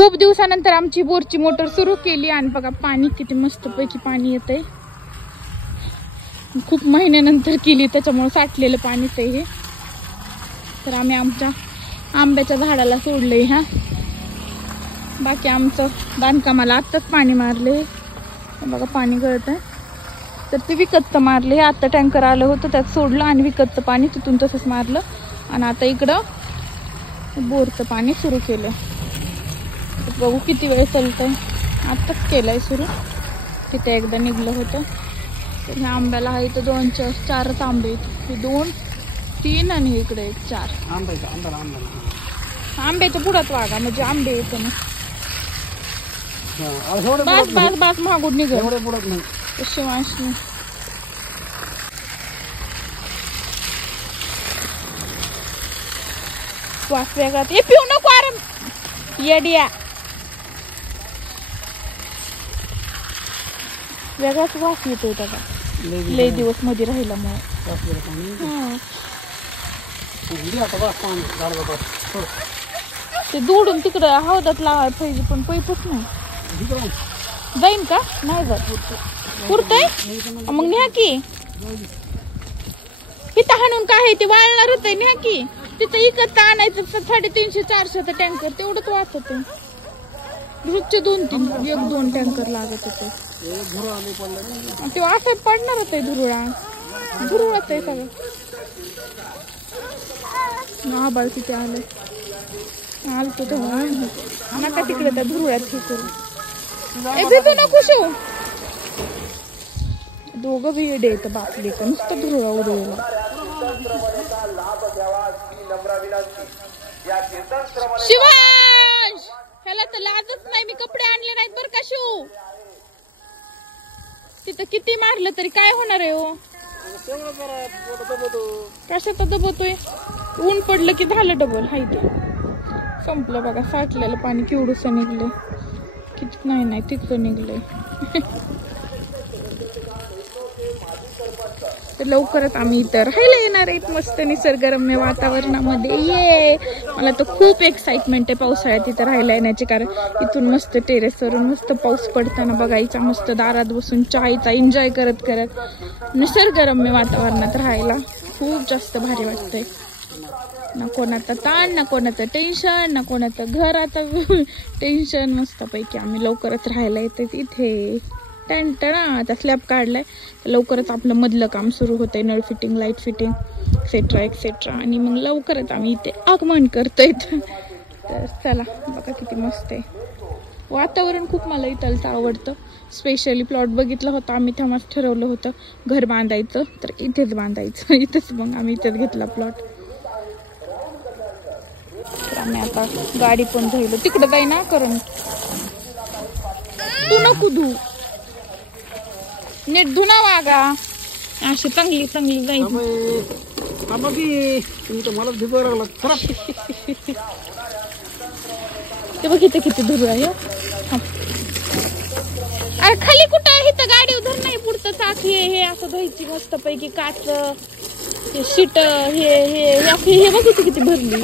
खूप दिवसानंतर आमची बोरची मोटर सुरू केली आणि बघा पाणी किती मस्त पैकी पाणी येतंय. खूप महिन्यानंतर केली त्याच्यामुळे साठलेलं पाणीच आहे हे. तर आम्ही आमच्या आंब्याच्या झाडाला सोडलंय. हा बाकी आमचं बांधकामाला आत्ताच पाणी मारले बघा, पाणी गळत आहे. तर ते विकतचं मारले. आता टँकर आलं होतं त्यात सोडलं आणि विकतचं पाणी तिथून तसंच मारलं आणि आता इकडं बोरचं पाणी सुरू केलं. बघू किती वेळ चालतंय. आत्ताच केलंय सुरू. तिथे एकदा निघलं होतं. तर ह्या आंब्याला आहे तर 4च आंबे आहेत. हे 2, 3 आणि इकडे 1, 4 आंबे तर पुढात वागा म्हणजे आंबे येतो ना. बास बास बास मागून निघत कशी वाचली. वास वेगळा. हे पिऊ नको अरे येड्या. वेगळाच वास येतोय त्याचा लय दिवस मध्ये राहिल्यामुळे. ते दुडून तिकडे हौदात लावायला पाहिजे पण पैपच नाही. जाईन का नाही जात पुरतय मग न्या की. इथं हाणून काय ते वाळणार होतंय न्या की. तिथं इकत आणायचं 350-400 टँकर तेवढंच वाचत. रोजचे 2-3 1-2 टँकर लागत होते. ते असं पडणार होते धुरुळाच आहे सगळं. आबाळ किती आलंय. आलतो तेव्हा नका तिकडे त्या धुरुळ्यात हे करू. भेटू नको शिव. दोघं बी येडे येतं बापले का नुसतं धुरुळा उडवला. शिवांश ह्याला तर लाजच नाही. मी कपडे आणले नाहीत बरं का शिव. तिथं किती मारलं तरी काय होणार आहे हो. कशात दबवतोय. ऊन पडलं की झालं डबल. हाय ते संपलं बघा. साठलेलं पाणी केवढंसं निघलंय. किती नाही तिथलं निघलंय. तर लवकरच आम्ही इथं राहायला येणार आहेत मस्त निसर्गरम्य वातावरणामध्ये. ये मला तर खूप एक्साइटमेंट आहे पावसाळ्यात इथं राहायला येण्याची. कारण इथून मस्त टेरेसवरून मस्त पाऊस पडताना बघायचा. मस्त दारात बसून चायचा एन्जॉय करत करत निसर्गरम्य वातावरणात राहायला खूप जास्त भारी वाटतंय. ना कोणाचं ताण ना कोणाचं टेन्शन ना कोणाचं घराचं टेन्शन. मस्तपैकी आम्ही लवकरच राहायला येते इथे. आता स्लॅब काढलाय लवकरच आपलं मधलं काम सुरू होतंय. नळ fitting light fitting etcetera etcetera आणि मग लवकरच आम्ही इथे आगमन करतोय. तर चला बघा किती मस्त आहे वातावरण. खूप मला इथलचं आवडतं. स्पेशली प्लॉट बघितला होता आम्ही तेव्हाच ठरवलं होतं घर बांधायचं तर इथेच बांधायचं. इथेच मग आम्ही इथेच घेतला प्लॉट. तर आम्ही आता गाडी पण धुयलो तिकडे जाई ना करून. तू नको धू नीट धुना वागा. अशी चांगली चांगली जाईल. ते बघ इथं किती धुरू आहे. अरे खाली कुठं आहे. इथं गाडी उधर नाही पुढचं चाक हे असं धुवायची मस्त पैकी. काच हे शीट हे बघ किती भरली.